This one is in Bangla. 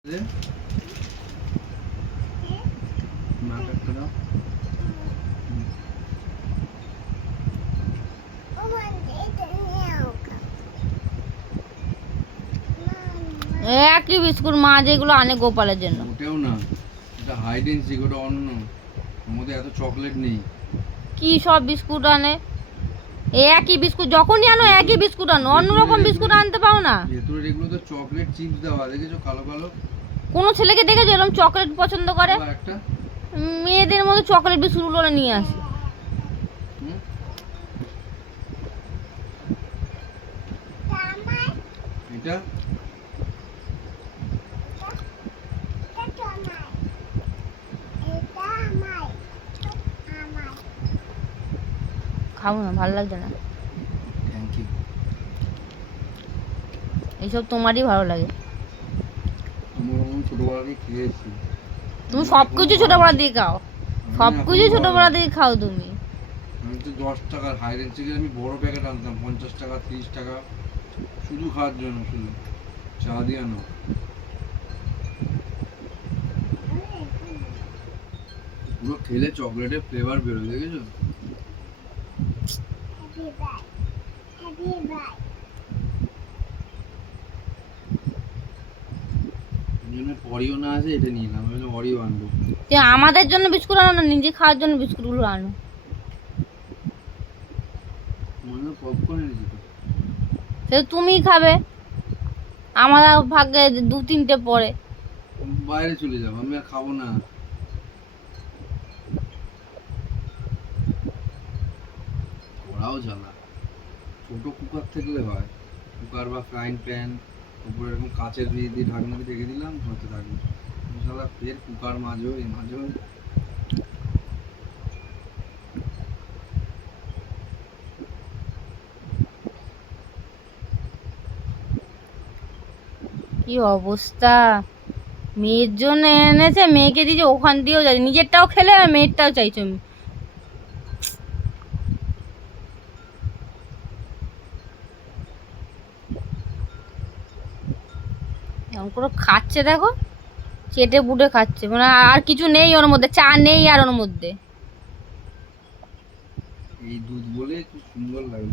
একই বিস্কুট মা যেগুলো আনে গোপালের জন্য। ওটাও না, এটা হাইড এন্ড সিক, ওটা অন্য, ওর মধ্যে এত চকলেট নেই। কি সব বিস্কুট আনে, একই বিস্কুট যখনই আনো একই বিস্কুট আনো, অন্যরকম বিস্কুট আনতে পাও না? ভেতরে এগুলো তো চকলেট চিপস দেওয়া, দেখেছো কালো কালো? কোন ছেলেকে দেখেছো এরকম চকলেট পছন্দ করে? একটা মেয়েদের মতো চকলেট বিস্কুটগুলো নিয়ে আসে। এটা খাবো না, ভালো লাগছে না। এইসব তোমারই ভালো লাগে। তুমি সবকিছু ছোটবেলা দিয়ে খাও, সবকিছু ছোটবেলা দিয়ে খাও তুমি। আমি তো 10 টাকার হাইড এন্ড সিকের আমি বড় প্যাকেট আনতাম, 50 টাকা 30 টাকা, শুধু খাওয়ার জন্য, শুধু চা দিয়ে আনো। পুরো খেলে চকলেটের ফ্লেভার বেরোয়, দেখেছো? অরিও না আছে, এটা নিয়ে এলাম, আমি অরিও আনবো। আমাদের জন্য বিস্কুট আনো না, নিজে খাওয়ার জন্য বিস্কুটগুলো আনো। মনে পপকর্ন এনেছি তো। সে তুমিই খাবে, আমার ভাগ্যে 2-3টে পরে। বাইরে চলে যাবো, আমি আর খাবো না। ওরাও জ্বালা, ছোট কুকার থাকলে হয়, কুকার বা ফ্রাইং প্যান, উপরে এরকম কাচের দিয়ে ঢাকনা দিয়ে রেখে দিলাম, হতে থাকবে। মশলা ফের কুকার মাজো, এই মাজো। কি অবস্থা, মেয়ের জন্য এনেছে, মেয়েকে দিয়েছে, ওখান দিয়েও যাচ্ছে, নিজেরটাও খেলে আর মেয়েরটাও চাইছো। এমন করে খাচ্ছে দেখো, চেটে পুটে খাচ্ছে, মানে আর কিছু নেই ওর মধ্যে, চা নেই আর ওর মধ্যে। এই দুধ বলে খুব সুন্দর লাগে।